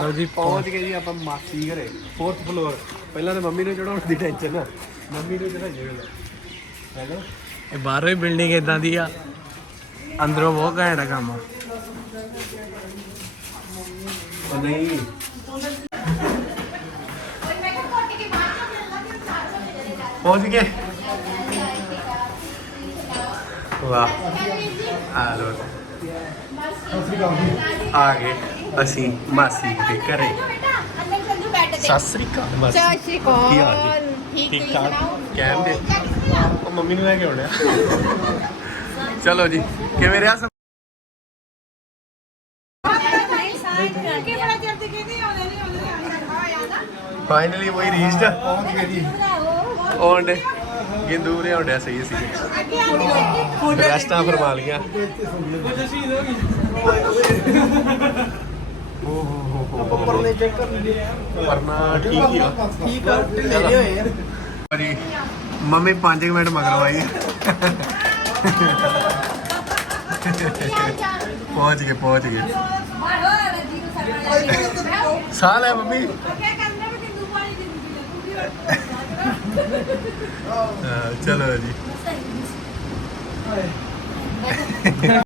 ਲਓ ਜੀ ਪਹੁੰਚ ਗਏ ਜੀ ਆਪਾਂ ਮਾਸੀ ਘਰੇ 4th ਫਲੋਰ ਪਹਿਲਾਂ ਤਾਂ ਮੰਮੀ ਨੂੰ ਚੜਾਉਣ ਦੀ ਟੈਨਸ਼ਨ ਆ। ਮੰਮੀ ਨੂੰ ਚੜਾਈਏ ਹੈਲੋ? ਇਹ ਬਾਹਰੋਂ ਹੀ ਬਿਲਡਿੰਗ ਇਦਾਂ ਦੀ ਆ। ਅੰਦਰੋਂ ਬਹੁਤ ਘੈਂਟ ਆ ਕੰਮ। ਉਹ ਨਹੀਂ। ਪਹੁੰਚ ਗਏ। ਵਾਹ। ਆ ਲੋ ਆ ਗਏ। ਅਸੀਂ ਮਾਸੀ ਦੇ ਘਰੇ। ਸਤਿ ਸ੍ਰੀ ਅਕਾਲ ਮਾਸੀ। ਸਤਿ ਸ਼੍ਰੀ ਅਕਾਲ ਕੀ ਹਾਲ ਜੀ? ਠੀਕ ਠੀਕ ਤੁਸੀਂ ਠਾਕ ਸੁਣਾਓ? ਕਹਿੰਦੇ ਉਹ ਮੰਮੀ ਨੂੰ ਲੈ ਕੇ ਆਉਣਾ। ਚਲੋ ਜੀ ਕਿਵੇਂ ਰਿਹਾ ਸਭ ਫਾਈਨਲੀ ਵਹੀ ਰੀਚਡ ਪਹੁੰਚ ਗਏ ਜੀ ਔਨ ਗਿੰਦੂ ਰੇ ਆਉਂਦਿਆ ਸਹੀ ਸੀ। ਰੈਸਟਾਂ ਫਰਮਾ ਲੀਆਂ। ਪਰਨੇ ਚੈੱਕ ਕਰ ਪਰਨਾ ਠੀਕ ਹੀ ਆ। ਠੀਕ ਆ ਢਿੱਲੇ ਹੋਏ ਆ। ਜੀ ਮੰਮੀ 5 ਮਿੰਟ ਮਗਰੋਂ ਆਈ ਪਹੁੰਚ ਗਏ ਪਹੁੰਚ ਗਏ। ਸਾਹ ਲੈ ਮੰਮੀ। ਹਾਂ, ਚਲੋ ਜੀ।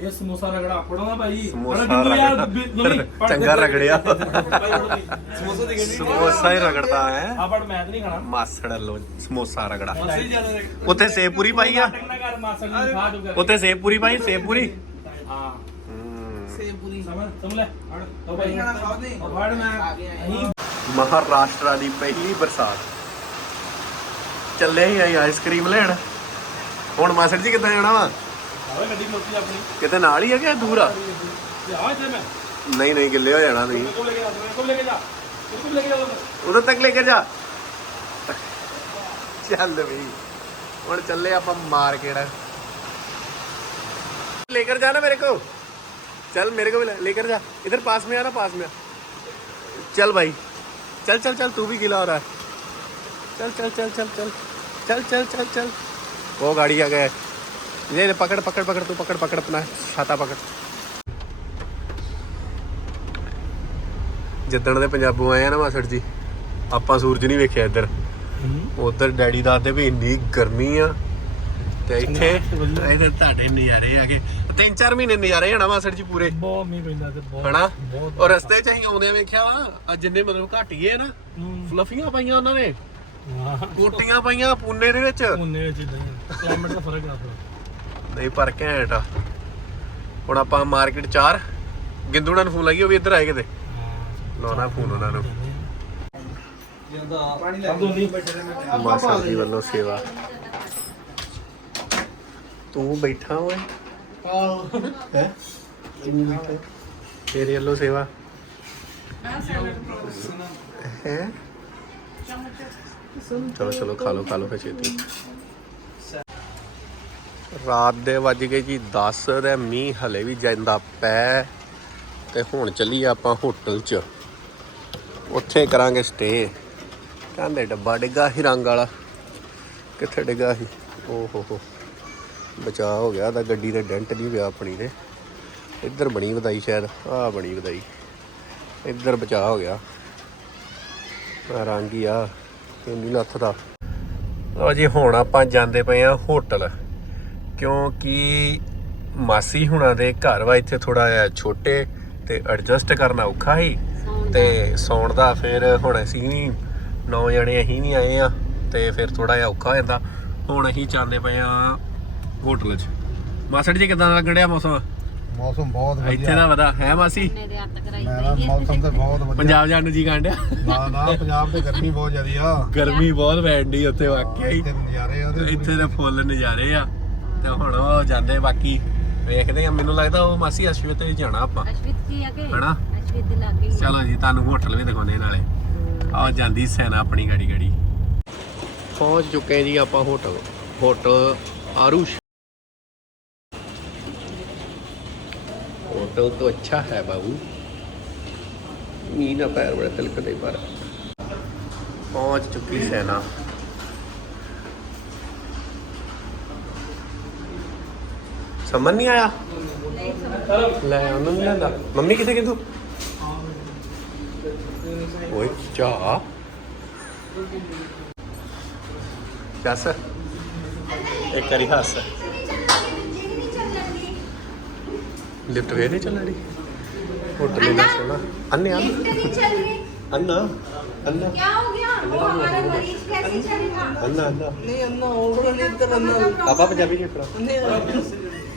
ਇਹ ਸਮੋਸਾ ਰਗੜਾ ਆਪਣਾ ਨਾ ਭਾਈ। ਸਮੋਸਾ ਰਗੜਾ ਚੰਗਾ ਰਗੜਿਆ। ਸਮੋਸਾ ਦੇ ਗੰਢੀ ਸਮੋਸਾ ਹੀ ਰਗੜਦਾ ਹੈ। ਆ ਬੜ ਮੈਂ ਤਾਂ ਨਹੀਂ ਖਾਣਾ। ਮਾਸੜ ਲੋ ਸਮੋਸਾ ਰਗੜਾ। ਉੱਥੇ ਸੇਬ ਪੂਰੀ ਪਾਈ ਆ? ਟੰਗਣਾ ਕਰ ਮਾਸੜ ਨੂੰ ਖਾ ਦੂਗਾ ਉੱਥੇ ਸੇਬ ਪੂਰੀ ਪਾਈ ਸੇਬ ਪੂਰੀ? ਹਾਂ। ਹਮ, ਸਮਝ ਤੁਮ ਲੈ ਹੜ ਤੋ ਭਾਈ। ਹੜ ਮੈਂ। ਅਹੀਂ ਮਹਾਰਾਸ਼ਟਰ ਦੀ ਪਹਿਲੀ ਬਰਸਾਤ। ਚੱਲੇ ਹੀ ਆਈ ਆਈਸਕ੍ਰੀਮ ਲੈਣ। ਹੁਣ ਮਾਸੜ ਜੀ ਕਿੱਦਾਂ ਜਾਣਾ ਵਾ? ਆਵੇ ਗੱਡੀ ਮੋਤੀ ਆਪਣੀ ਕਿਤੇ ਨਾਲ ਹੀ ਆ ਕਿ ਦੂਰ ਆ ਤੇ ਆ ਇੱਥੇ ਮੈਂ ਨਹੀਂ ਨਹੀਂ ਗਿੱਲੇ ਹੋ ਜਾਣਾ ਤੁਸੀਂ ਕੋਲ ਲੈ ਕੇ ਜਾ ਕੋਲ ਲੈ ਕੇ ਜਾ ਕੋਲ ਲੈ ਕੇ ਜਾ ਉਧਰ ਤੱਕ ਲੈ ਕੇ ਜਾ ਚੱਲ ਵੀ ਹੁਣ ਚੱਲੇ ਆਪਾਂ ਮਾਰਕੀਟ लेकर जाना मेरे को चल मेरे को भी ले- लेकर जा इधर पास में आ ना पास में आ। चल भाई चल चल चल तू भी गिला हो रहा है चल चल चल चल चल चल चल चल चल वो गाड़ी आ गया है ले ले पकड़ पकड़ पकड़ तू पकड़ पकड़ अपना छाता पकड़ ਜਿੱਦਣ ਦੇ ਪੰਜਾਬੋਂ ਆਏ ਆ ਨਾ ਮਾਸੜ ਜੀ ਆਪਾਂ ਸੂਰਜ ਨਹੀਂ ਵੇਖਿਆ ਇੱਧਰ ਉਧਰ ਡੈਡੀ ਦੱਸਦੇ ਵੀ ਇੰਨੀ ਗਰਮੀ ਆ ਤੇ ਇੱਥੇ ਇੱਥੇ ਤੁਹਾਡੇ ਨਜ਼ਾਰੇ ਆ ਗਏ ਤਿੰਨ ਚਾਰ ਮਹੀਨੇ ਨਜ਼ਾਰੇ ਹਨਾ ਮਾਸੜ ਜੀ ਪੂਰੇ ਬਹੁਤ ਮੀਂਹ ਪੈਂਦਾ ਤੇ ਬਹੁਤ ਹਨਾ ਔਰ ਰਸਤੇ 'ਚ ਅਸੀਂ ਆਉਂਦੇ ਵੇਖਿਆ ਵਾ ਆ ਜਿੰਨੇ ਮਤਲਬ ਘਾਟੀਏ ਨਾ ਫਲਫੀਆਂ ਪਾਈਆਂ ਉਹਨਾਂ ਨੇ ਹਾਂ ਕੋਟੀਆਂ ਪਾਈਆਂ ਪੂਨੇ ਦੇ ਵਿੱਚ ਉਹਨੇ ਵਿੱਚ ਇਦਾਂ ਕਲਾਈਮੇਟ ਦਾ ਫਰਕ ਆ ਫਿਰ ਨਹੀਂ ਪਰ ਘੈਂਟ ਆ। ਹੁਣ ਆਪਾਂ ਮਾਰਕੀਟ 4 ਗਿੰਦੂੜਾ ਨੂੰ ਫੋਨ ਲਾਈਏ, ਉਹ ਵੀ ਇੱਧਰ ਆਏ ਕਿਤੇ। ਲਾਉਣਾ ਫੋਨ ਉਹਨਾਂ ਨੂੰ। ਮਾਸਟਰ ਜੀ ਵੱਲੋਂ ਸੇਵਾ। ਤੂੰ ਬੈਠਾ ਓਏ। ਹੈ? ਤੇਰੇ ਵੱਲੋਂ ਸੇਵਾ। ਹੈ? ਚਲੋ ਚਲੋ, ਖਾ ਲਓ ਖਾ ਲਓ ਫਿਰ ਛੇਤੀ। ਰਾਤ ਦੇ ਵੱਜ ਗਏ ਜੀ 10 ਤੇ ਮੀਂਹ ਹਲੇ ਵੀ ਜਾਂਦਾ ਪੈ ਤੇ ਹੁਣ ਚੱਲੀਏ ਆਪਾਂ ਹੋਟਲ 'ਚ। ਉੱਥੇ ਕਰਾਂਗੇ ਸਟੇ ਕਹਿੰਦੇ ਡੱਬਾ ਡਿੱਗਾ ਸੀ ਰੰਗ ਵਾਲਾ। ਕਿੱਥੇ ਡਿੱਗਾ ਸੀ? ਓ ਹੋ। ਹੋ ਬਚਾ ਹੋ ਗਿਆ, ਤਾਂ ਗੱਡੀ ਦੇ ਡੈਂਟ ਨਹੀਂ ਪਿਆ ਆਪਣੀ ਦੇ। ਇੱਧਰ ਬਣੀ ਵਧਾਈ ਸ਼ਾਇਦ, ਆਹ ਬਣੀ ਵਧਾਈ। ਇੱਧਰ ਬਚਾ ਹੋ ਗਿਆ। ਰੰਗ ਹੀ ਆ, ਇੰਨੀ ਲੱਥ ਦਾ। ਲਓ ਜੀ, ਹੁਣ ਆਪਾਂ ਜਾਂਦੇ ਪਏ ਆ ਹੋਟਲ। ਕਿਉਂਕਿ ਮਾਸੀ ਹੁਣਾਂ ਦੇ ਘਰ ਵਾ ਇੱਥੇ ਥੋੜਾ ਜਿਹਾ ਛੋਟੇ ਤੇ ਐਡਜਸਟ ਕਰਨਾ ਔਖਾ ਸੀ ਤੇ ਸੌਣ ਦਾ ਫਿਰ ਹੁਣ ਅਸੀਂ ਵੀ ਨੌ ਜਣੇ ਅਸੀਂ ਨਹੀਂ ਆਏ ਆ ਤੇ ਫਿਰ ਥੋੜਾ ਜਿਹਾ ਔਖਾ ਹੋ ਜਾਂਦਾ। ਹੁਣ ਅਸੀਂ ਚਾਹੁੰਦੇ ਪਏ ਆ ਹੋਟਲ 'ਚ। ਮਾਸੜ ਜੀ ਕਿਦਾਂ ਲੱਗਣ ਡਿਆ ਮੌਸਮ? ਮੌਸਮ ਬਹੁਤ ਇੱਥੇ ਵਧੀਆ ਦਾ ਵਧਾ ਹੈ ਮਾਸੀ? ਮੇਰਾ ਮੌਸਮ ਤੇ ਬਹੁਤ ਵਧੀਆ। ਪੰਜਾਬ ਜਾਣ ਨੂੰ ਜੀ ਕਾਂਡਿਆ ਨਾ ਨਾ ਪੰਜਾਬ ਤੇ ਗਰਮੀ ਬਹੁਤ ਜ਼ਿਆਦੀ ਆ। ਗਰਮੀ ਬਹੁਤ ਪੈਂਦੀ ਉੱਥੇ ਵਾਕਿਆ ਹੀ। ਇੱਥੇ ਨਜ਼ਾਰੇ ਆ ਇੱਥੇ ਦੇ ਫੁੱਲ ਨਜ਼ਾਰੇ ਆ। ਤੇ ਹੁਣ ਉਹ ਜਾਂਦੇ ਬਾਕੀ ਵੇਖਦੇ ਆ ਮੈਨੂੰ ਲੱਗਦਾ ਉਹ ਮਾਸੀ ਅਸ਼ਵਿਤ ਵਿੱਚ ਜਾਣਾ ਆਪਾਂ ਅਸ਼ਵਿਤ ਕੀ ਅਗੇ ਹਨਾ ਅਸ਼ਵਿਤ ਦੇ ਲਾਗੇ ਹੀ ਆ। ਚਲੋ ਜੀ ਤੁਹਾਨੂੰ ਹੋਟਲ ਵੀ ਦਿਖਾਉਣੇ ਨਾਲੇ ਆ ਜਾਂਦੀ ਸੈਨਾ ਆਪਣੀ ਗਾੜੀ ਗਾੜੀ ਪਹੁੰਚ ਚੁੱਕੇ ਜੀ ਆਪਾਂ ਹੋਟਲ ਹੋਟਲ आरुष होटल तो अच्छा है बाबू मीना पैर बड़े तिलकते पर पहुंच चुकी सेना समझ नहीं आया ਲੈ ਉਹਨਾਂ ਨੂੰ ਲੈਂਦਾ ਮੰਮੀ ਕਿੱਥੇ ਗਈ ਤੂੰ ਓਏ ਚਾ ਦੱਸ ਇੱਕ ਵਾਰੀ ਹੱਸ ਲਿਫਟ ਵੇ ਨਹੀਂ ਚੱਲਣੀ ਹੋਟਲ ਹੀ ਦੱਸ ਨਾ ਅੰਨੇ ਅੰਨ नहीं चल रही ਅੰਨਾ ਅੰਨਾ क्या हो गया वो हमारा मरीज कैसे चलेगा ਅੰਨਾ ਅੰਨਾ ਨਹੀਂ ਅੰਨਾ ਉਹ ਨਹੀਂ ਇੱਧਰ ਅੰਨਾ ਆਪਾਂ ਪੰਜਾਬੀ ਚ ਪੜਾ ਨਹੀਂ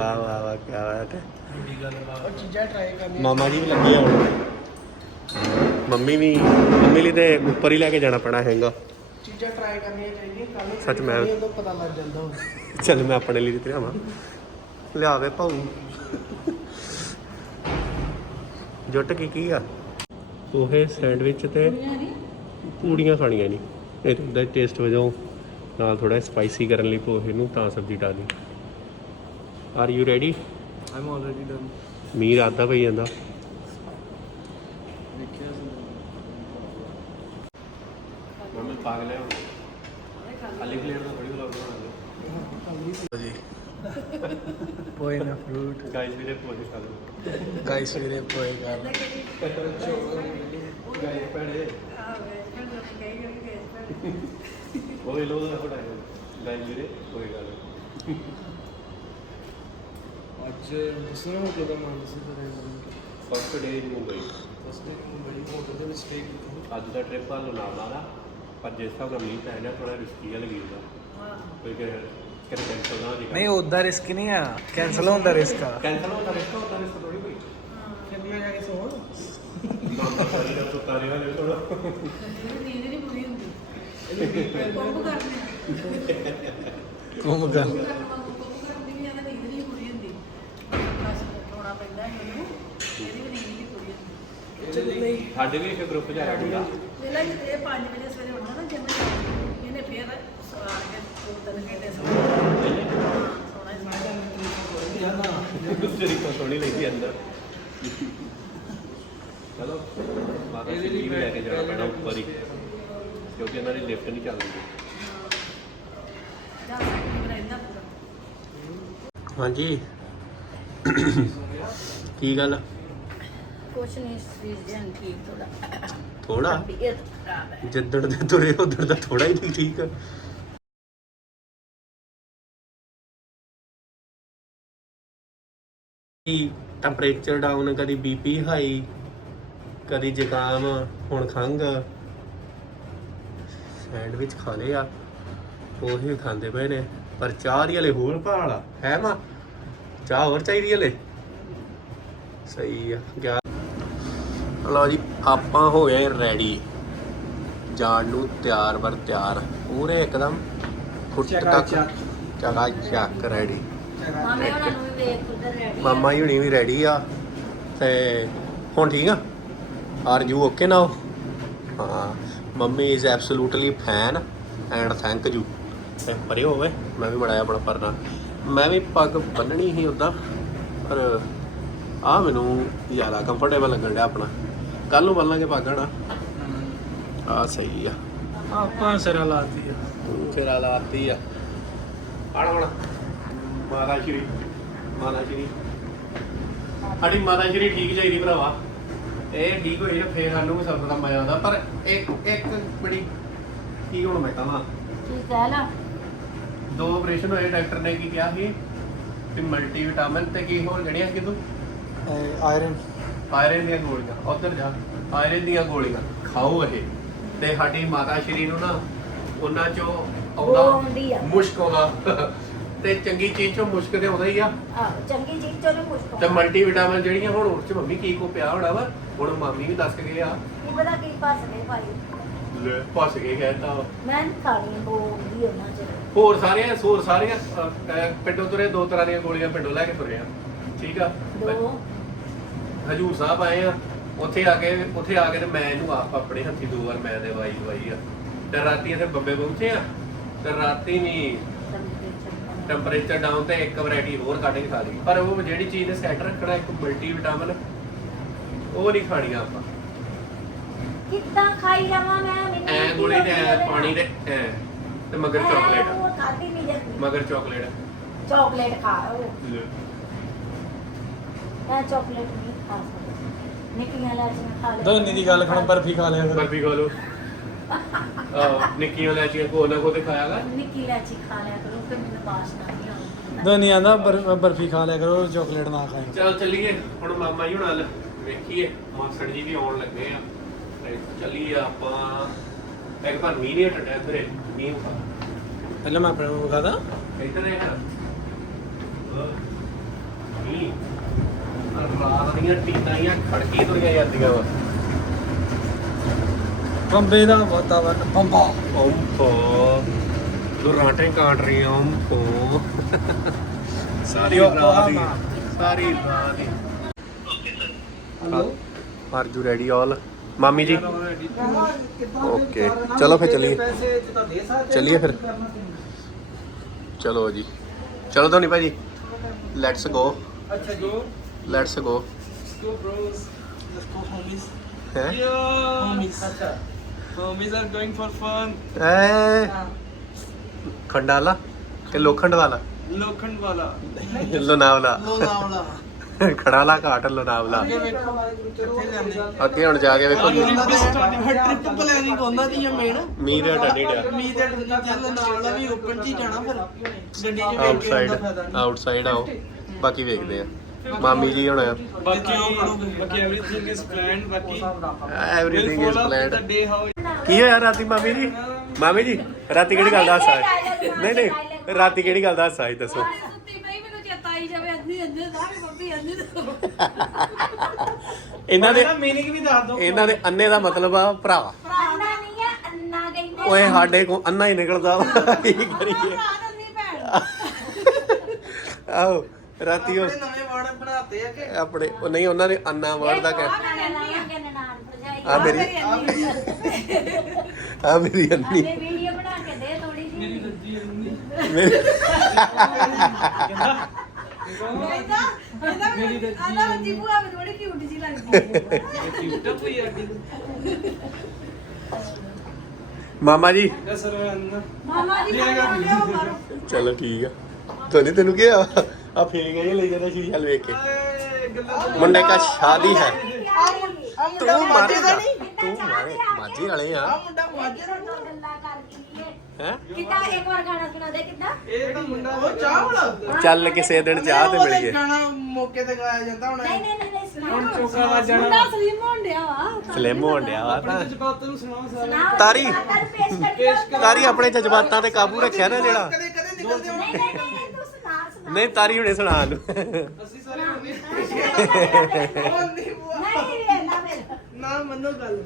ਵਾਹ ਵਾਹ ਵਾਹ ਕੀ ਬਾਤ ਹੈ। ਵੱਡੀ ਗੱਲ ਬਾਤ ਉਹ ਚੀਜ਼ਾਂ ਟਰਾਈ ਕਰਨੀਆਂ। ਮਾਮਾ ਜੀ ਵੀ ਲੱਗੇ ਆ ਹੁਣ। ਮੰਮੀ ਵੀ ਮੰਮੀ ਲਈ ਤੇ ਉੱਪਰ ਹੀ ਲੈ ਕੇ ਜਾਣਾ ਪੈਣਾ ਹੈਗਾ। ਚੀਜ਼ਾਂ ਟਰਾਈ ਕਰਨੀਆਂ ਚਾਹੀਦੀਆਂ ਕੱਲ ਨੂੰ ਸੱਚ ਮੈਂ- ਉਦੋਂ ਪਤਾ ਲੱਗ ਜਾਂਦਾ ਹੁਣ। ਚੱਲ ਮੈਂ ਆਪਣੇ ਲਈ ਤੇ ਲਿਆਵਾਂ। ਲਿਆਵੇ ਭਾਊ। ਜੁੱਟ ਕੀ ਕੀ ਆ? ਪੋਹੇ ਸੈਂਡਵਿਚ ਤੇ ਪੂੜੀਆਂ ਖਾਣੀਆਂ ਨਹੀਂ ਇਹ ਤਾਂ ਟੇਸਟ ਵਜੋਂ। ਨਾਲ ਥੋੜਾ ਸਪਾਈਸੀ ਕਰਨ ਲਈ ਪੋਹੇ ਨੂੰ ਤਾਂ ਸਬਜ਼ੀ ਡਾਲੀ are you ready I'm already done ਮੀਂਹ ਰਾਤ ਦਾ ਪਈ ਜਾਂਦਾ। ਦੇਖਿਆ ਮੰਮੀ ਪਾਗਲ ਹੈ ਖਾਲੀ ਪਲੇਟ ਦਾ ਥੋੜੀ ਬਲੌਗ ਬਣਾ ਜੀ ਪੋਏ ਨਾ ਫਰੂਟ ਗਾਇਸ ਵੀਰੇ ਪੋਹੇ ਖਾ ਲਓ। ਗਾਈਸ ਵੀਰੇ ਪੋਏ ਕਰ ਗਾਇਸ ਲੋ ਦਾ ਗਾਇਸ ਵੀਰੇ ਪੋਹੇ ਖਾ ਲਓ। ਜੇ ਦੱਸਣਾ ਹੋਟਲ ਦਾ ਮਾਨ ਦੱਸੋ ਤਾਂ random first day in Mumbai ਦੱਸਦੇ ਕਿ ਮੁੰਬਈ ਹੋਟਲ ਦੇ ਵਿੱਚ ਸਟੇ ਕੀਤਾ। ਅੱਜ ਦਾ ਟ੍ਰਿਪ ਆ ਲੋਨਾਵਲਾ ਦਾ ਪਰ ਜਿਸ ਹਿਸਾਬ ਨਾਲ ਮੀਂਹ ਪੈ ਰਿਹਾ ਥੋੜਾ ਰਿਸਕੀ ਆ ਲੱਗੀ ਦਾ ਕੋਈ ਕਿ ਕਰ ਕੈਂਸਲ ਨਾ ਹੋ ਜਾਏ। ਨਹੀਂ ਉਹਦਾ ਰਿਸਕ ਨਹੀਂ ਆ। ਕੈਨਸਲ ਹੋਣ ਦਾ ਰਿਸਕ ਆ। ਕੈਂਸਲ ਹੋਣਾ ਰਿਸਕ ਹੋਣਾ ਰਿਸਕ ਥੋੜੀ ਕੋਈ। ਚੱਲੀਆਂ ਜਾ ਕੇ ਸੋਣ। ਨਾ ਸਾਰੀ ਦਾ ਤਾਰੇ ਵਾਲੇ ਥੋੜਾ ਨੀਂਦ ਨਹੀਂ ਪੂਰੀ ਹੁੰਦੀ। ਪੰਪ ਕਰਨੇ ਕੰਮ ਕਰ ਸਾਡੇ ਵੀ ਇੱਕ ਗਰੁੱਪ ਜਿਹਾ ਹੈਗਾ ਮੇਲਾ ਜੀ ਤੇ 5 ਵਜੇ ਸਵੇਰੇ ਹੋਣਾ ਨਾ ਜਿੰਮ ਇਹਨੇ ਫੇਰ ਸਵਾਰ ਕੇ ਦੋ ਤਿੰਨ ਘੰਟੇ ਸੋਣਾ। ਤੇਰੀ ਕੋ ਸੋਣੀ। ਲਈ ਅੰਦਰ। ਚਲੋ ਮਾਤਾ ਜੀ ਵੀ ਲੈ ਕੇ ਜਾਣਾ ਉੱਪਰ ਹੀ ਕਿਉਂਕਿ ਇਹਨਾਂ ਦੀ ਲਿਫਟ ਨਹੀਂ ਚੱਲਦੀ। ਜਾਂ ਰਹਿੰਦਾ ਪੂਰਾ। ਹਾਂਜੀ। ਕੀ ਗੱਲ ਕੁਛ ਨਹੀਂ ਸਰੀਰ ਜਨ ਠੀਕ ਥੋੜਾ ਥੋੜਾ ਤਬੀਅਤ ਖਰਾਬ ਹੈ। ਜਿੱਦਣ ਦੇ ਤੁਰੇ ਉਧਰ ਦਾ ਥੋੜਾ ਹੀ ਨਹੀਂ ਠੀਕ ਕੀ ਟੈਂਪਰੇਚਰ ਡਾਊਨ ਕਦੀ ਬੀਪੀ ਹਾਈ ਕਦੀ ਜ਼ੁਕਾਮ ਹੁਣ ਖੰਗ ਸੈਂਡਵਿਚ ਖਾ ਲਿਆ ਉਹੀ ਖਾਂਦੇ ਪਏ ਨੇ। ਪਰ ਚਾਹ ਦੀ ਹਲੇ ਹੋਰ ਭਾਲ ਹੈ ਮਾ? ਚਾਹ ਹੋਰ ਚਾਹੀਦੀ ਹਲੇ? ਸਹੀ ਆ ਗਿਆ। ਲਓ ਜੀ ਆਪਾਂ ਹੋ ਗਏ ਰੈਡੀ ਜਾਣ ਨੂੰ ਤਿਆਰ ਬਰ ਤਿਆਰ। ਪੂਰੇ ਇੱਕਦਮ ਫੁੱਟ ਤੱਕ ਚਗਾ ਚੱਕ ਰੈਡੀ ਮਾਮੇ ਉਹਨਾਂ ਨੂੰ ਵੀ ਵੇਖ ਉਧਰ ਰੈਡੀ ਮਾਮਾ ਜੀ ਹੁਣੀ ਵੀ ਰੈਡੀ ਆ। ਤੇ ਹੁਣ ਠੀਕ ਆ? ਆਰ ਯੂ ਓਕੇ ਨਾਓ ਹਾਂ। Mummy is absolutely fan and thank you ਤੇ ਪਰੇ ਹੋਵੇ ਮੈਂ ਵੀ ਬਣਾਇਆ ਆਪਣਾ ਪਰਨਾ। ਮੈਂ ਵੀ ਪੱਗ ਬੰਨਣੀ ਸੀ ਉਦਾਂ ਪਰ ਆ ਮੈਨੂੰ ਜ਼ਿਆਦਾ ਕੰਫਰਟੇਬਲ ਲੱਗਣ ਡਿਆ ਆਪਣਾ। ਕੱਲ ਨੂੰ ਬੰਨਾਂਗੇ ਪੱਗ ਹਨਾ। ਆ ਸਹੀ ਆ। ਆਪਾਂ ਸਿਰਾ ਲਾਤੀ ਆ। ਫਿਰ ਲਾਤੀ ਆ। ਆਣ ਹੁਣ। ਮਾਤਾ ਸ਼੍ਰੀ ਮਾਤਾ ਸ਼੍ਰੀ। ਸਾਡੀ ਮਾਤਾ ਸ਼੍ਰੀ ਠੀਕ ਚਾਹੀਦੀ ਭਰਾਵਾ। ਇਹ ਠੀਕ ਹੋਈ ਨਾ ਫੇਰ ਸਾਨੂੰ ਵੀ ਸਭ ਦਾ ਮਜ਼ਾ ਆਉਂਦਾ। ਪਰ ਇੱਕ ਇੱਕ ਬੜੀ ਕੀ ਹੁਣ ਮੈਂ ਕਹਾਂ? ਠੀਕ ਹੈ ਨਾ ਦੋ ਆਪਰੇਸ਼ਨ ਹੋਏ ਡਾਕਟਰ ਨੇ ਕੀ ਕਿਹਾ ਸੀ? ਕਿ ਮਲਟੀ ਵਿਟਾਮਿਨ ਤੇ ਕੀ ਹੋਰ ਜਿਹੜੀਆਂ ਤੂੰ? ਆਇਰਨ। ਆਇਰਨ ਦੀਆਂ ਗੋਲੀਆਂ। ਉਧਰ ਜਾ। ਆਇਰਨ ਦੀਆਂ ਗੋਲੀਆਂ। ਖਾਓ ਇਹ। ਤੇ ਸਾਡੀ ਮਾਤਾ ਸ਼੍ਰੀ ਨੂੰ ਨਾ ਉਹਨਾਂ ਚੋਂ ਉਹ ਆਉਂਦੀ ਆ। ਮੁਸ਼ਕ ਆਉਂਦਾ। ਤੇ ਚੰਗੀ ਚੀਜ਼ ਚੋਂ ਮੁਸ਼ਕ ਤੇ ਆਉਂਦਾ ਹੀ ਆ। ਆਹੋ ਚੰਗੀ ਚੀਜ਼ ਚੋਂ ਕੁਝ ਤੇ ਮਲਟੀ ਵਿਟਾਮਿਨ ਜਿਹੜੀਆਂ ਹੁਣ ਉਸ ਚ ਮੰਮੀ ਕੀ ਕੋ ਪਿਆ ਹੋਣਾ ਵਾ ਹੁਣ ਮਾਮੀ ਵੀ ਦੱਸ ਕੇ ਗਏ ਆ ਕੀ ਪਤਾ ਕੀ ਪਾਸ ਗਏ ਭਾਈ। ਲੈ ਫਸ ਕੇ ਕਹਿਤਾ ਵਾ ਮੈਂ ਨੀ ਖਾਣੀ ਬੋਲਦੀ ਉਹਨਾਂ ਚ। ਹੋਰ ਸਾਰੀਆਂ ਹੋਰ ਸਾਰੀਆਂ ਅ, ਅ, ਪਿੰਡੋਂ ਤੁਰੇ ਦੋ ਤਰ੍ਹਾਂ ਦੀਆਂ ਗੋਲੀਆਂ ਪਿੰਡੋਂ ਲੈ ਕੇ ਤੁਰੇ ਆ। ਠੀਕ ਆ? ਦੋ। ਹਜੂਰ ਸਾਹਿਬ ਆਏ ਆ ਉੱਥੇ ਆ ਕੇ ਉੱਥੇ ਆ ਕੇ ਤੇ ਮੈਂ ਇਹਨੂੰ ਆਪ ਆਪਣੇ ਹੱਥੀ ਦੋ ਵਾਰ ਮੈਂ ਦਵਾਈ ਦਵਾਈ ਆ। ਤੇ ਰਾਤੀ ਇੱਥੇ ਬੰਬੇ ਪਹੁੰਚੇ ਆ ਤੇ ਰਾਤੀ ਨਹੀਂ ਟੈਂਪਰੇਚਰ ਡਾਊਨ ਤੇ ਇੱਕ ਵੈਰਾਈਟੀ ਹੋਰ ਕੱਢ ਕੇ ਖਾ ਲਈ। ਪਰ ਉਹ ਜਿਹੜੀ ਚੀਜ਼ ਨੇ ਸੈਟ ਰੱਖਣਾ ਇੱਕ ਮਲਟੀ ਵਿਟਾਮਿਨ ਉਹ ਨਹੀਂ ਖਾਣੀਆਂ ਆਪਾਂ। ਕਿੱਦਾਂ ਖਾਈ ਜਾਵਾਂ ਮੈਂ? ਮੈਨੂੰ ਐ ਗੋਲੀ ਤੇ ਐ ਪਾਣੀ ਦੇ ਐ ਤੇ ਮਗਰ ਚਾਕਲੇਟ ਮਗਰ ਚਾਕਲੇਟ ਚਾਕਲੇਟ ਖਾ ਉਹ। ਮੈਂ ਚਾਕਲੇਟ ਨਹੀਂ ਖਾ ਸਕਦੀ। ਨਿੱਕੀਆਂ ਲਾਚੀਆਂ ਖਾ ਲੈ ਦੋਨੀ ਦੀ ਗੱਲ ਖਣ ਬਰਫੀ ਖਾ ਲਿਆ ਫਿਰ ਬਰਫੀ ਖਾ ਲੋ ਆ ਨਿੱਕੀਆਂ ਲੈਚੀਆਂ ਕੋ ਨਾ ਕੋ ਤੇ ਖਾਇਆਗਾ ਨਿੱਕੀ ਲਾਚੀ ਖਾ ਲਿਆ ਕਰੋ ਫਿਰ ਮੈਨੂੰ ਬਾਸ਼ਨਾ ਨਹੀਂ ਆਉਂਦੀ ਦੋਨੀ ਆਂਦਾ ਬਰਫੀ ਖਾ ਲਿਆ ਕਰੋ ਚਾਕਲੇਟ ਨਾ ਖਾਈ ਚਲ ਚੱਲੀਏ ਹੁਣ ਮਾਮਾ ਜੀ ਹੁਣਾਂ ਵੇਖੀਏ ਮਾਸੜ ਜੀ ਵੀ ਆਉਣ ਲੱਗੇ ਆ। ਤੇ ਚੱਲੀਏ ਆਪਾਂ। ਇੱਕ ਵਾਰ ਮੀਂਹ ਨਹੀਂ ਹਟਿਆ ਇੱਧਰੇ ਮੀਂਹ ਖਾ ਪਹਿਲਾਂ ਮੈਂ ਆਪਣੇ ਨੂੰ ਵਿਖਾਦਾ। ਇੱਧਰ ਹੈ ਮੀਂਹ। ਰਾਤ ਦੀਆਂ ਟੀਨਾਂ ਹੀ ਖੜਕੀ ਤੁਰੀਆਂ ਜਾਂਦੀਆਂ ਵਾ। ਬੰਬੇ ਦਾ ਵਾਤਾਵਰਨ ਬੰਬਾ ਓਮਪੋ ਦੁਰਾਟੇ ਕਾਟ ਰਹੀਆਂ ਓਮਪੋ ਸਾਰੀ ਰਾਤ ਸਾਰੀ ਰਾਤ ਦੀ। ਆਰ ਯੂ ਰੈਡੀ ਆਲ ਮਾਮੀ ਜੀ? ਓਕੇ ਚਲੋ ਫਿਰ ਚੱਲੀਏ। ਚੱਲੀਏ ਫਿਰ। ਚਲੋ ਜੀ। ਚਲੋ ਧੋਨੀ ਭਾਜੀ। ਲੈਟਸ ਗੋ ਅੱਛਾ ਜੀ। Let's go go bros let's go homies ਹੈ ਹੋਮੀਜ਼ ਅੱਛਾ homies are going for fun. ਐ ਖੰਡ ਵਾਲਾ ਕਿ ਲੋਖੰਡ ਵਾਲਾ ਲੋਖੰਡ ਵਾਲਾ ਲੋਨਾਵਲਾ ਲੋਨਾਵਲਾ ਖੜਾ ਲਾ ਘਾਟ ਲੋਨਾਵਲਾ ਅੱਗੇ ਵੇਖੋ ਕਿੱਥੇ ਜਾਂਦੇ ਅੱਗੇ ਹੁਣ ਜਾ ਕੇ ਵੇਖੋ ਟ੍ਰਿਪ ਪਲੈਨਿੰਗ ਉਹਨਾਂ ਦੀ ਆ ਮੇਨ ਮੀਂਹ ਦਾ ਡੰਡੀ ਡਿਆ ਮੀਂਹ ਦੇ ਚੱਲ ਨਾਲ ਦਾ ਵੀ ਓਪਨ ਚ ਹੀ ਜਾਣਾ ਫਿਰ। ਗੱਡੀ 'ਚ ਵੇਖ ਕੇ ਆਊਟਸਾਈਡ ਉਹਦਾ ਫਾਇਦਾ ਨਹੀਂ। ਆਊਟਸਾਈਡ ਆਓ। ਬਾਕੀ ਵੇਖਦੇ ਆ। ਮਾਮੀ ਜੀ ਹੁਣ। ਬਾਕੀ ਬਾਕੀ everything is planned ਬਾਕੀ ਐਵਰੀਥਿੰਗ ਇਜ਼ ਪਲਾਨਡ ਕੀ ਹੋਇਆ ਰਾਤੀ ਮਾਮੀ ਜੀ? ਮਾਮੀ ਜੀ ਰਾਤੀ ਕਿਹੜੀ ਗੱਲ ਦਾ ਹਾਸਾ ਹੈ? ਨਹੀਂ ਨਹੀਂ ਰਾਤੀ ਕਿਹੜੀ ਗੱਲ ਦਾ ਹਾਸਾ ਦੱਸੋ। ਸੁੱਤੀ ਪਈ ਮੈਨੂੰ ਚੇਤਾ ਆਈ ਜਾਵੇ ਅੰਨੀ ਅੰਨੀ ਦਾ ਵੀ ਮੰਮੀ ਅੰਨੀ ਦਾ ਇਹਨਾਂ ਦੇ ਮੀਨਿੰਗ ਵੀ ਦੱਸ ਦੋ ਇਹਨਾਂ ਦੇ ਅੰਨੇ ਦਾ ਮਤਲਬ ਆ ਭਰਾ। ਅੰਨਾ ਨਹੀਂ ਆ ਅੰਨਾ ਕਹਿੰਦੇ ਓਏ ਸਾਡੇ ਕੋ ਅੰਨਾ ਹੀ ਨਿਕਲਦਾ ਵਾ। ਕੀ ਕਰੀਏ? ਭੈਣ। ਆਓ ਰਾਤੀ ਉਹ ਬਣਾਤੇ ਆ ਕਿ? ਆਪਣੇ ਉਹ ਨਹੀਂ ਉਹਨਾਂ ਨੇ ਅੰਨਾ ਵਰਡ ਦਾ ਕਹਿ ਆ ਮੇਰੀ। ਆ ਮੇਰੀ ਅੰਨੀ। ਆਗੇ ਵੀਡੀਓ ਬਣਾ ਕੇ ਦੇ ਥੋੜੀ ਜੀ ਮੇਰੀ ਕਹਿੰਦਾ ਕਹਿੰਦਾ ਮੈਨੂੰ ਆਦਾ ਵੱਜੀ ਭੂਆ ਮੈਨੂੰ ਬੜੀ ਕਿਊਟ ਜੀ ਲੱਗਦੀ ਮਾਮਾ ਜੀ। ਮਾਮਾ ਜੀ ਚਲੋ ਠੀਕ ਆ। ਤੁਹਾਨੂੰ ਤੈਨੂੰ ਕੀ ਆ ਆ ਫੇਰ ਗਏ ਲੈ ਜਾਂਦਾ ਸ਼ੀਸ਼ਾ ਵੇਖ ਕੇ। ਮੁੰਡੇ ਦਾ ਸ਼ਾਦੀ ਹੈ। ਆ ਤੂੰ ਮੁੰਡਾ ਮਾਰੇਗਾ ਨਹੀਂ? ਤੂੰ ਮਾਰੇ ਮਾਝੇ ਵਾਲੇ ਆ। ਆ ਮੁੰਡਾ ਮਾਝੇ ਦਾ ਗੱਲਾਂ ਕਰ ਗਈ ਹੈ? ਕਿੱਦਾਂ ਇੱਕ ਵਾਰ ਗਾਣਾ ਸੁਣਾ ਦੇ ਕਿੱਦਾਂ? ਇਹ ਤਾਂ ਮੁੰਡਾ ਉਹ ਚਾਹ ਵਾਲਾ ਚੱਲ ਕਿਸੇ ਦਿਨ ਚਾਹ ਤੇ ਮਿਲੀਏ। ਗਾਣਾ ਮੌਕੇ ਤੇ ਗਾਇਆ ਜਾਂਦਾ ਹੁਣ। ਨਹੀਂ ਨਹੀਂ ਨਹੀਂ ਨਹੀਂ ਸੁਣਾ ਚੋਕਾ ਵੱਜਣਾ ਮੁੰਡਾ ਸਲੀਮ ਹੋਣ ਡਿਆ ਵਾ। ਫਿਲਮ ਹੋਣ ਡਿਆ ਵਾ। ਤਾਂ ਜਜ਼ਬਾਤ ਨੂੰ ਸੁਣਾਓ ਸਾਰਾ। ਸੁਣਾ ਤਾਰੀ। ਤਾਰੀ ਆਪਣੇ ਜਜ਼ਬਾਤਾਂ ਤੇ ਕਾਬੂ ਰੱਖਿਆ ਨਾ ਜਿਹੜਾ। ਕਦੇ ਕਦੇ ਨਿਕਲਦੇ ਹੁਣ ਨਹੀਂ ਤਾਰੀ ਹੁਣੇ ਸੁਣਾ ਨੂੰ ਅਸੀਂ ਸਾਰੇ ਹੁੰਦੇ ਉਹ ਨਹੀਂ ਬੁਆ। ਨਹੀਂ ਵੇਲਾ ਮੇਰਾ ਨਾ ਮੰਨੋ ਗੱਲ।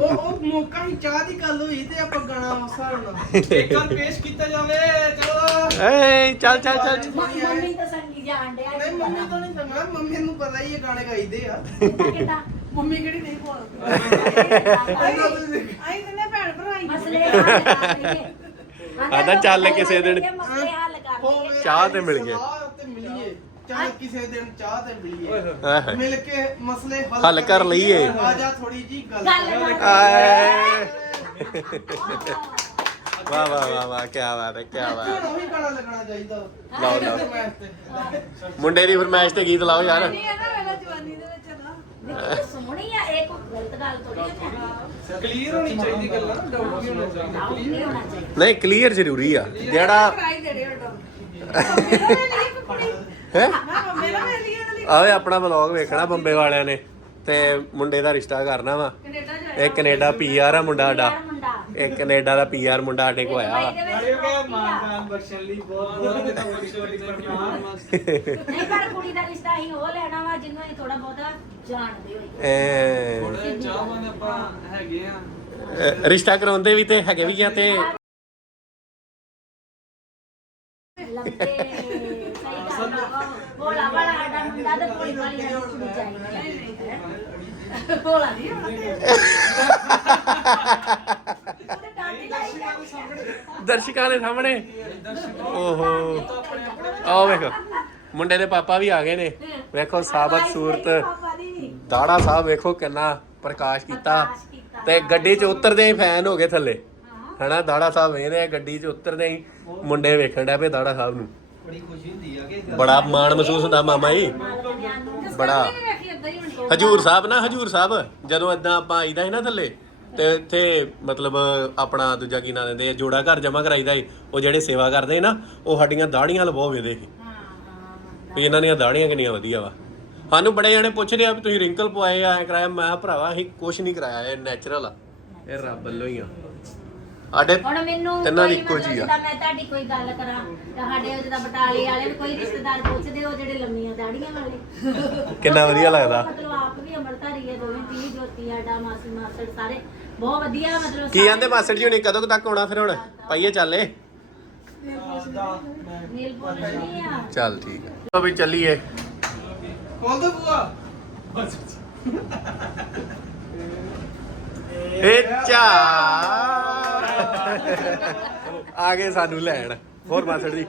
ਉਹ ਉਹ ਮੌਕਾ ਹੀ ਚਾਹ ਦੀ ਗੱਲ ਹੋਈ ਤੇ ਆਪਾਂ ਗਾਣਾ ਉਸ ਹਿਸਾਬ ਨਾਲ। ਇੱਕ ਵਾਰ ਪੇਸ਼ ਕੀਤਾ ਜਾਵੇ ਚਲੋ। ਏ ਚੱਲ ਚੱਲ ਚੱਲ। ਮੰਮੀ ਤਾਂ ਸੰਗੀ ਜਾਣ ਡਿਆ ਨਹੀਂ ਮੰਮੀ ਤੋਂ ਨਹੀਂ ਸੁਣਨਾ ਮੰਮੀ ਨੂੰ ਪਤਾ ਹੀ ਇਹ ਗਾਣੇ ਗਾਈਦੇ ਆ। ਕਿੱਦਾਂ? ਕਿੱਦਾਂ ਮੰਮੀ ਕਿਹੜੀ ਨਹੀਂ ਬੋਲਦੀ ਇਹਨਾਂ ਤੋਂ ਆਈ ਤਨੇ ਭੈਣ ਭਰਾ ਹੀ ਮਸਲੇ ਹੱਲ ਕਰ ਲਈਏ। ਆਂਦਾ ਚੱਲ ਕਿਸੇ ਦਿਨ। ਮਸਲੇ ਹੱਲ ਚਾਹ ਤੇ ਮਿਲ ਗਏ। ਚਾਹ ਤੇ ਮਿਲੀਏ। ਚੱਲ ਕਿਸੇ ਦਿਨ ਚਾਹ ਤੇ ਮਿਲੀਏ। ਆਹ। ਮਿਲ ਕੇ ਮਸਲੇ ਹੱਲ ਕਰ ਲਈਏ। ਆ ਜਾ ਥੋੜੀ ਜੀ ਗੱਲ ਗੱਲ ਕਰ। ਆਏ ਵਾਹ ਵਾਹ ਵਾਹ ਵਾਹ ਕੀ ਬਾਤ ਹੈ ਕੀ ਬਾਤ ਹੈ। ਉਹੀ ਗਾਣਾ ਲੱਗਣਾ ਚਾਹੀਦਾ। ਲਾਓ, ਲਾਓ। ਤੇ। ਮੁੰਡੇ ਦੀ ਫਰਮਾਇਸ਼ ਤੇ ਗੀਤ ਲਾਓ ਯਾਰ। ਨਹੀਂ ਹੈ ਨਾ ਵੇਲਾ ਜਵਾਨੀ ਦੇ ਵਿੱਚ ਨਾ। ਦੇਖੋ ਸੋਹਣੀ ਆ ਇਹ ਕੋਈ ਗਲਤ ਗੱਲ ਥੋੜੀ ਹੈ ਕਲੀਅਰ ਹੋਣੀ ਚਾਹੀਦੀ ਗੱਲਾਂ ਡਾਊਟ ਨਹੀਂ ਹੋਣਾ ਚਾਹੀਦਾ। ਡਾਊਟ ਨਹੀਂ ਹੋਣਾ ਚਾਹੀਦਾ। ਨਹੀਂ ਕਲੀਅਰ ਜ਼ਰੂਰੀ ਆ। ਜਿਹੜਾ ਕਰਾਈ ਦੇ ਰਹੇ ਹੋ ਹੈ ਆਵੇ ਆਪਣਾ ਵਲੌਗ ਵੇਖਣਾ ਬੰਬੇ ਵਾਲਿਆਂ ਨੇ ਤੇ ਮੁੰਡੇ ਦਾ ਰਿਸ਼ਤਾ ਕਰਨਾ ਵਾ ਇਹ ਕੈਨੇਡਾ ਪੀਆਰ ਆ ਮੁੰਡਾ ਸਾਡਾ ਇਹ ਕੈਨੇਡਾ ਦਾ ਪੀਆਰ ਮੁੰਡਾ ਸਾਡੇ ਕੋ ਆਇਆ ਵਾ। ਇਹਦੇ ਵਿੱਚ ਰੋਟੀ ਆ। ਮਾਨਦਾਨ ਬਖਸ਼ਣ ਲਈ ਬਹੁਤ ਬਹੁਤ ਛੋਟੀ ਛੋਟੀ ਪ੍ਰਣਾਮ ਨਹੀਂ ਪਰ ਕੁੜੀ ਦਾ ਰਿਸ਼ਤਾ ਅਸੀਂ ਉਹ ਲੈਣਾ ਵਾ ਜਿਹਨੂੰ ਅਸੀਂ ਥੋੜਾ ਬਹੁਤਾ ਜਾਣਦੇ ਹੋਈਏ ਐ ਥੋੜੇ ਚਾਹਵਾਨ ਆਪਾਂ ਹੈਗੇ ਆ ਅ, ਰਿਸ਼ਤਾ ਕਰਾਉਂਦੇ ਵੀ ਤੇ ਹੈਗੇ ਵੀ ਆ ਤੇ ਲੰਬੇ ਸਹੀ ਗੱਲ ਆ ਭੋਲਾ ਵਾਲਾ ਸਾਡਾ ਮੁੰਡਾ ਤੇ ਭੋਲੀ ਵਾਲੀ ਸਾਡੀ ਕੁੜੀ ਚਾਹੀਦੀ ਹੈ ਭੋਲਾ ਨਹੀਂ ਦਰਸ਼ਕਾਂ ਦੇ ਸਾਹਮਣੇ। ਓਹੋ। ਆਓ ਵੇਖੋ। ਮੁੰਡੇ ਦੇ ਪਾਪਾ ਵੀ ਆ ਗਏ ਨੇ। ਵੇਖੋ ਸਾਬਤ ਸੂਰਤ। ਦਾੜਾ ਸਾਹਿਬ ਵੇਖੋ ਕਿੰਨਾ ਪ੍ਰਕਾਸ਼ ਕੀਤਾ। ਤੇ ਗੱਡੀ 'ਚ ਉਤਰਦੇ ਹੀ ਫੈਨ ਹੋ ਗਏ ਥੱਲੇ। ਹਨਾ ਦਾੜਾ ਸਾਹਿਬ ਵੇਖਦੇ ਆ ਗੱਡੀ 'ਚ ਉਤਰਦੇ ਹੀ ਮੁੰਡੇ ਵੇਖਣ ਡਿਆ ਪਏ ਦਾੜਾ ਸਾਹਿਬ ਨੂੰ। ਬੜੀ ਖੁਸ਼ੀ ਹੁੰਦੀ ਆ ਕਿ ਬੜਾ ਮਾਣ ਮਹਿਸੂਸ ਹੁੰਦਾ ਮਾਮਾ ਜੀ। ਬੜਾ। ਹਜੂਰ ਸਾਹਿਬ ਨਾ ਹਜੂਰ ਸਾਹਿਬ ਜਦੋਂ ਇਦਾਂ ਆਪਾਂ ਆਈਦਾ ਸੀ ਨਾ ਥੱਲੇ ਤੇ ਇੱਥੇ ਮਤਲਬ ਆਪਣਾ ਦੂਜਾ ਕੀ ਨਾਂ ਦਿੰਦੇ ਆ, ਜੋੜਾ ਘਰ ਜਮਾ ਕਰਾਈਦਾ ਸੀ ਉਹ ਜਿਹੜੇ ਸੇਵਾ ਕਰਦੇ ਸੀ ਨਾ ਉਹ ਸਾਡੀਆਂ ਦਾੜੀਆਂ ਲਵਾਉ ਵੇਦੇ ਸੀ। ਵੀ ਇਹਨਾਂ ਦੀਆਂ ਦਾੜੀਆਂ ਕਿੰਨੀਆਂ ਵਧੀਆ ਵਾ। ਸਾਨੂੰ ਬੜੇ ਜਣੇ ਪੁੱਛਦੇ ਆ ਵੀ ਤੁਸੀਂ ਰਿੰਕਲ ਪਵਾਏ ਆ ਐ ਕਰਾਇਆ ਮੈਂ ਭਰਾਵਾ ਅਸੀਂ ਕੁਝ ਨਹੀਂ ਕਰਾਇਆ ਇਹ ਨੈਚੁਰਲ ਆ। ਇਹ ਰੱਬ ਵੱਲੋਂ ਹੀ ਆ। ਸਾਡੇ ਹੁਣ ਮੈਨੂੰ ਤਿੰਨਾਂ ਦੀ ਕੋਈ ਇੱਕੋ ਮਤਲਬ ਜਿਹੀ ਆ। ਜਿੱਦਾਂ ਮੈਂ ਤੁਹਾਡੀ ਕੋਈ ਗੱਲ ਕਰਾਂ। ਤਾਂ ਸਾਡੇ ਉਹ ਜਿੱਦਾਂ ਬਟਾਲੇ ਵਾਲੇ ਨੂੰ ਕੋਈ ਰਿਸ਼ਤੇਦਾਰ ਪੁੱਛਦੇ ਉਹ ਜਿਹੜੇ ਲੰਮੀਆਂ ਦਾੜੀਆਂ ਵਾਲੇ। ਕਿੰਨਾ ਵਧੀਆ ਲੱਗਦਾ। ਮਤਲਬ ਆਪ ਵੀ ਅੰਮ੍ਰਿਤਧਾਰੀ ਹੈ ਦੋਵੇਂ ਤੀ ਜੋਤੀ ਆਡਾ ਮਾਸੀ ਮਾਸੜ ਸਾਰੇ। ਬਹੁਤ ਵਧੀਆ ਮਤਲਬ ਕੀ ਆਂਦੇ ਮਾਸਟਰ ਜੀ ਹੁਣੀ? ਕਦੋਂ ਕੁ ਤੱਕ ਆਉਣਾ ਫਿਰ ਹੁਣ? ਪਾਈਏ ਚੱਲੇ? ਨਹੀਂ ਆ। ਚੱਲ ਠੀਕ ਆ। ਚਲੋ ਵੀ ਚੱਲੀਏ। ਖੋਲ ਦੋ ਬੂਆ? ਏ ਚਾ ਆ ਗਏ ਸਾਨੂੰ ਲੈਣ। ਹੋਰ ਮਾਸਟਰ ਜੀ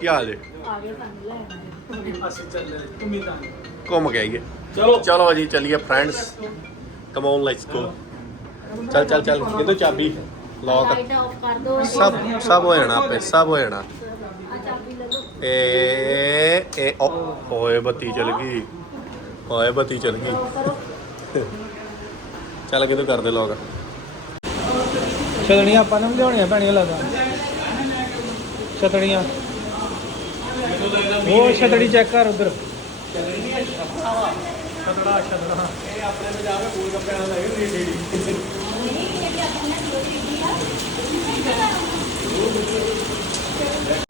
ਕੀ ਹਾਲ ਜੀ? ਆ ਗਏ ਸਾਨੂੰ ਲੈਣ। ਅਸੀਂ ਚੱਲੇ ਉਮੀਦਾਂ ਘੁੰਮ ਕੇ ਆਈਏ। ਚਲੋ। ਚਲੋ ਜੀ ਚੱਲੀਏ friends come on let's go ਚੱਲ ਚੱਲ ਚੱਲ ਕਿੰਦੋਂ ਚਾਬੀ। ਲੌਕ ਸਭ ਸਭ ਹੋ ਜਾਣਾ ਆਪੇ ਸਭ ਹੋ ਜਾਣਾ। ਏ ਏ ਓਏ ਬੱਤੀ ਚਲ ਗਈ। ਓਏ ਬੱਤੀ ਚਲ ਗਈ। ਚੱਲ ਕਿਦੋਂ ਕਰਦੇ ਲੋਕ? ਛਤੜੀਆਂ ਆਪਾਂ ਨੂੰ ਲਿਆਉਣੀਆਂ ਪੈਣੀਆਂ ਲੱਗਦਾ। ਛਤੜੀਆਂ। ਉਹ ਛਤੜੀ ਚੈੱਕ ਕਰ ਉਧਰ। ਛਤੜਾ ਛਤੜਾ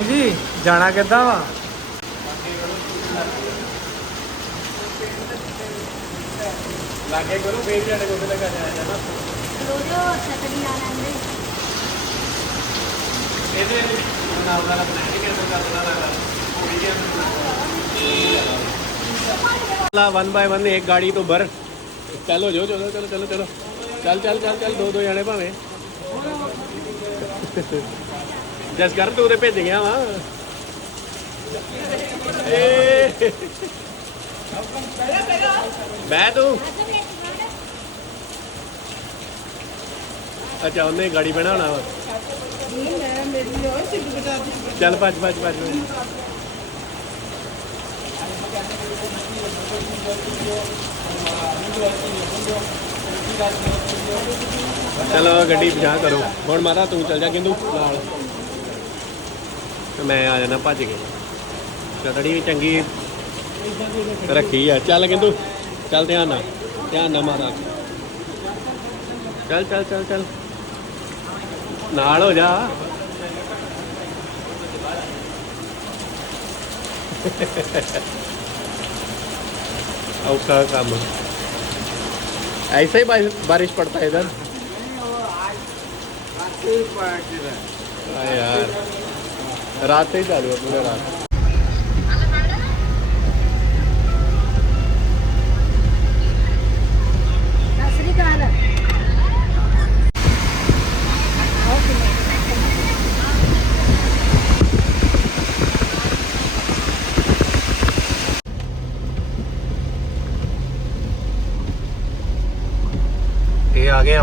ਜੀ ਜਾਣਾ ਕਿੱਦਾਂ ਵਾ? ਲਾਗੇ ਕਰੋ ਫੇਰ ਜਾਣੇ ਕੋਲ ਲਗਾ ਜਾਣਾ। రోజు చక్కడి నానండి वन बाय वन एक गाड़ी तो भर चलो जो चलो चलो चलो चलो चल चल चल चल दो दो जने भावे जस कर तू ते भेज गया वा बह तू ਅੱਛਾ, ਉਹਨੇ ਗਾੜੀ ਬਣਾਉਣਾ ਵਾ। ਚੱਲ ਭੱਜ ਭੱਜ ਭੱਜ। ਚਲੋ ਗੱਡੀ 50 ਕਰੋ। ਹੁਣ ਮਾਤਾ, ਤੂੰ ਚੱਲ ਜਾ ਕਿੰਦੂ ਨਾਲ। ਮੈਂ ਆ ਜਾਣਾ, ਭੱਜ ਕੇ। ਚਟੜੀ ਵੀ ਚੰਗੀ ਰੱਖੀ ਆ। ਚੱਲ ਕਿੰਦੂ ਚੱਲ ਧਿਆਨ ਨਾਲ। ਧਿਆਨ ਨਾਲ ਮਾਰਾ ਚੱਲ ਚੱਲ ਚੱਲ ਚੱਲ। ਨਾਲ ਹੋ ਜਾ औखा काम ऐसा ही बारिश बारिश पड़ता है इधर हाँ यार रात से ही चालू है पूरे रात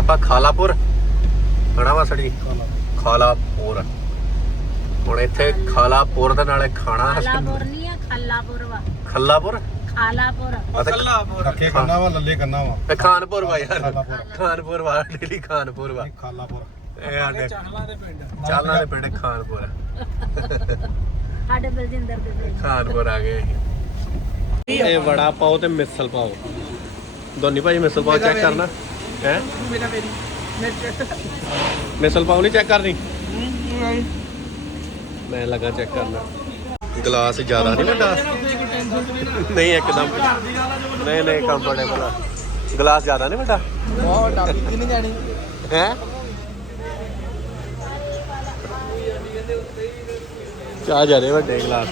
ਆਪਾਂ ਖਾਲਾਪੁਰ। ਬੜਾ ਮਾਸੜ ਜੀ ਖਾਲਾਪੁਰ। ਹੁਣ ਇੱਥੇ ਖਾਲਾਪੁਰ ਦੇ ਨਾਲੇ ਖਾਣਾ ਖਾਲਾਪੁਰ ਨਹੀਂ ਆ ਖਾਲਾਪੁਰ ਵਾ। ਖੱਲਾਪੁਰ? ਖਾਲਾਪੁਰ। ਰੱਖੇ ਕੰਨਾ ਵਾ ਲੱਲੇ ਕੰਨਾ ਵਾ। ਇਹ ਖਾਨਪੁਰ ਵਾ ਯਾਰ। ਖਾਲਾਪੁਰ। ਖਾਨਪੁਰ ਵਾ ਡੇਲੀ ਖਾਨਪੁਰ ਵਾ। ਖਾਲਾਪੁਰ। ਇਹ ਸਾਡੇ ਚਾਹਲਾਂ ਦੇ ਪਿੰਡ ਚਾਲਾਂ ਦੇ ਪਿੰਡ ਖਾਨਪੁਰ ਸਾਡੇ ਬਲਜਿੰਦਰ ਦੇ ਖਾਨਪੁਰ ਆ ਗਏ। ਇਹ ਵੜਾ ਪਾਓ ਤੇ ਮਿਸਲ ਪਾਓ। ਦੋਨੀ ਭਾਜੀ ਮਿਸਲ ਪਾਓ ਚੈੱਕ ਕਰਨਾ। ਹੈ? ਮੇਰਾ ਮੇਰੀ। ਮਿਸਲ ਪਾਉ ਨਹੀਂ ਚੈੱਕ ਕਰਨੀ? ਮੈਂ ਲੱਗਾ ਚੈੱਕ ਕਰਨਾ। ਗਲਾਸ ਜ਼ਿਆਦਾ ਨਹੀਂ ਵੱਡਾ? ਨਹੀਂ ਇੱਕਦਮ। ਨਹੀਂ ਨਹੀਂ ਕੰਫਰਟੇਬਲ ਆ। ਗਲਾਸ ਜ਼ਿਆਦਾ ਨਹੀਂ ਵੱਡਾ? ਬਹੁਤ ਡਾਬੀ ਕਿ ਨਹੀਂ ਜਾਣੀ ਹੈ? ਚਾਹ ਜਿਆਦੇ ਵੱਡੇ ਗਲਾਸ।